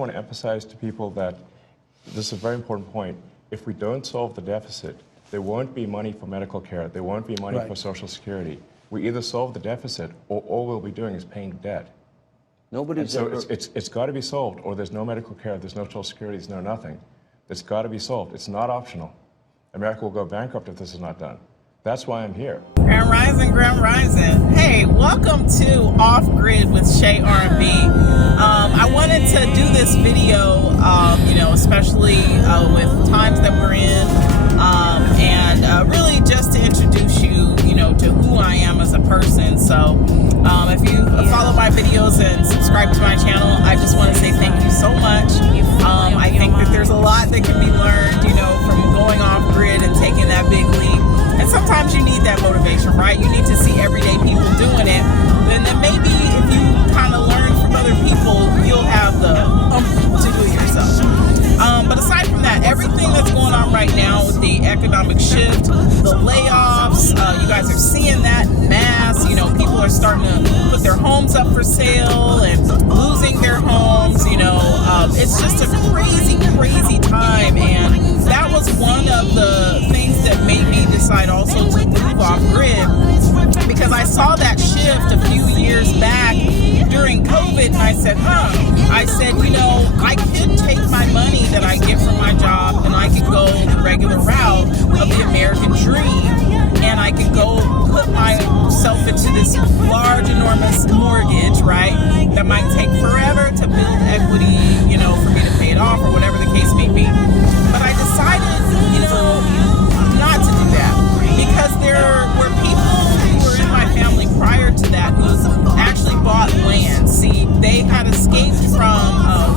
I want to emphasize to people that this is a very important point. If we don't solve the deficit, there won't be money for medical care. There won't be money for Social Security. We either solve the deficit, or all we'll be doing is paying debt. It's got to be solved, or there's no medical care, there's no Social Security, there's no nothing. It's got to be solved. It's not optional. America will go bankrupt if this is not done. That's why I'm here. Grand Rising, Grand Rising. Hey, welcome to Off Grid with Shay RNB. I wanted to do this video, especially with times that we're in, and really just to introduce you, to who I am as a person. So if you follow my videos and subscribe to my channel, I just want to say thank you so much. I think that there's a lot that can be learned, from going off grid and taking that big leap. And sometimes you need that motivation, right? You need to see everyday people doing it. And then maybe if you kind of learn from other people, you'll have the to do it yourself. But aside from that, everything that's going on right now with the economic shift, the layoffs, you guys are seeing that en masse. People are starting to put their homes up for sale and losing their homes. It's just a crazy, crazy time. And that was one of the things that made me decide also to move off grid, because I saw that shift a few years back during COVID, and I said, I could take my money that I get from my job and I could go the regular route of the American dream, and I could go put myself into this large, enormous mortgage, right, that might take forever to build equity, for me to pay it off or whatever the case may be. But I decided, not to do that, because there were people who were in my family prior to that who actually bought land. See, they had escaped from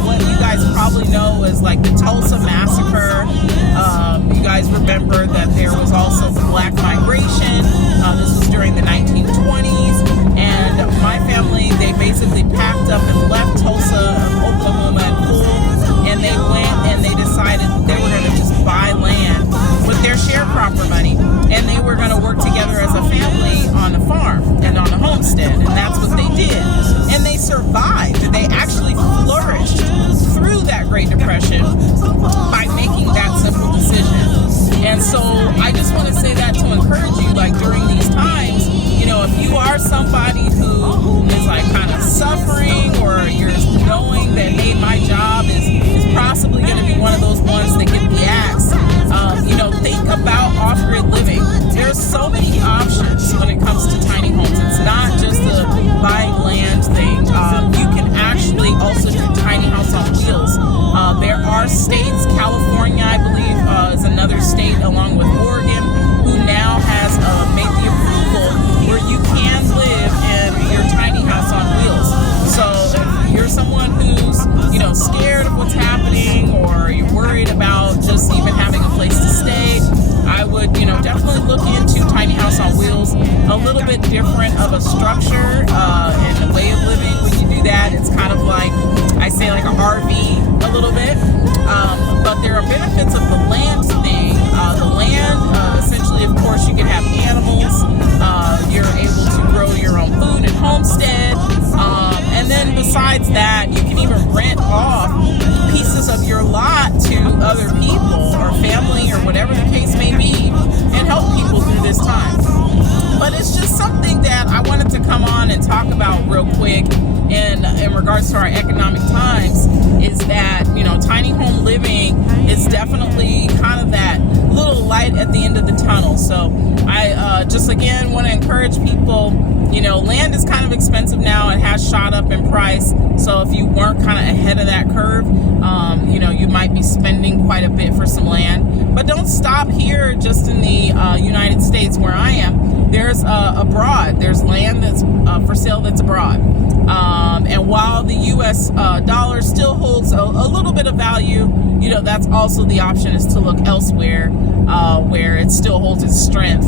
what you guys probably know as like the Tulsa Massacre. You guys remember that there was also the Black Migration. This was during the 1920s, and my family, they basically packed up and left Tulsa, Oklahoma in full, and they went and they decided they were going to just buy land with their sharecropper money, and they were going to work together as a family on a farm and on a homestead, and that's what they did. And they survived. They actually flourished through that Great Depression by making that simple decision. And so I just want to say that to encourage you, like during these times, if you are somebody who is like kind of suffering, or you're knowing that, hey, my job is possibly going to be one of those ones that get the axe, think about off-grid living. There's so many options when it comes to tiny homes. It's not just a buying land thing. You can actually also do tiny house on wheels. There are states, California, I believe, is another state along with Oregon, who now has made the approval where you can live in your tiny house on wheels. So if you're someone who's, scared of what's happening, or you're worried about just even having a place to stay, I would, definitely look into tiny house on wheels. A little bit different of a structure and the way of living when you do that. It's kind of like, I say, like an RV a little bit. But there are benefits of the land thing. The land, essentially, of course, you can have animals. You're able to grow your own food and homestead. And then besides that, you can even rent off pieces of your lot to other people or family or whatever the case may be, and help people through this time. But it's just something that I wanted to come on and talk about real quick in regards to our economic times, is that, tiny home living is definitely kind of that little light at the end of the tunnel. So I just, again, want to encourage people, land is kind of expensive now. It has shot up in price. So if you weren't kind of ahead of that curve, you might be spending quite a bit for some land. But don't stop here just in the United States where I am. There's abroad. There's land that's for sale that's abroad. And while the U.S. dollar still holds a little bit of value, that's also the option, is to look elsewhere where it still holds its strength,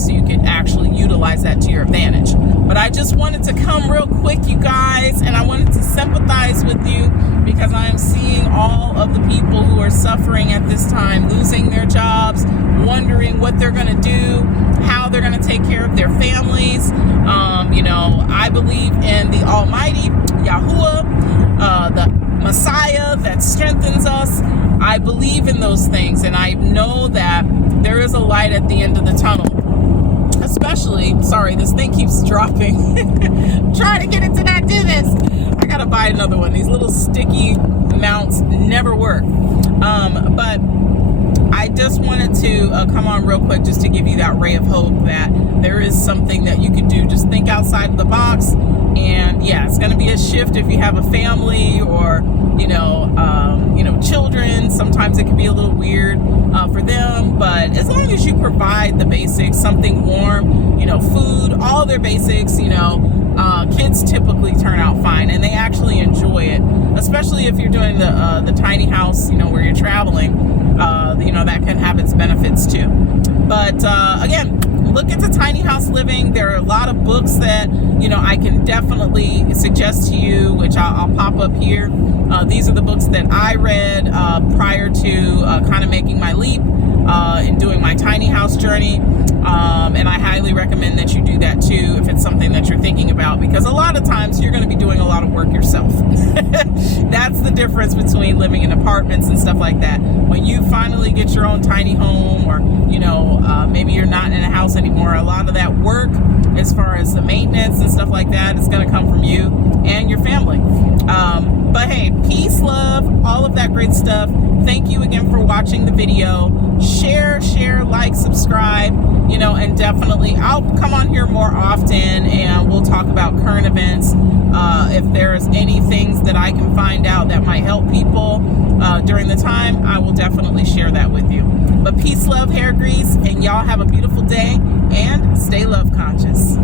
so you can actually utilize that to your advantage. But I just wanted to come real quick, you guys, and I wanted to sympathize with you, because I am seeing all of the people who are suffering at this time, losing their jobs, wondering what they're going to do, how they're going to take care of their families. I believe in the Almighty, Yahuwah, the Messiah. I believe in those things, and I know that there is a light at the end of the tunnel. Especially, sorry, this thing keeps dropping. I'm trying to get it to not do this. I gotta buy another one. These little sticky mounts never work. But I just wanted to come on real quick just to give you that ray of hope that there is something that you could do. Just think outside of the box. And yeah, it's going to be a shift if you have a family or, children. Sometimes it can be a little weird for them. But as long as you provide the basics, something warm, food, all their basics, kids typically turn out fine and they actually enjoy it, especially if you're doing the tiny house, where you're traveling. That can have its benefits too. But again, look into tiny house living. There are a lot of books that I can definitely suggest to you, which I'll pop up here. These are the books that I read prior to kind of making my leap and doing my tiny house journey. And I highly recommend that you do that too if it's something that you're thinking about, because a lot of times you're going to be doing a lot of work yourself. That's the difference between living in apartments and stuff like that. When you finally get your own tiny home, or maybe you're not in a house anymore, a lot of that work as far as the maintenance and stuff like that is going to come from you and your family. But hey, peace, love, all of that great stuff. Thank you again for watching the video. Share, like, subscribe, and definitely I'll come on here more often and we'll talk about current events. If there's any things that I can find out that might help people during the time, I will definitely share that with you. But peace, love, hair grease, and y'all have a beautiful day and stay love conscious.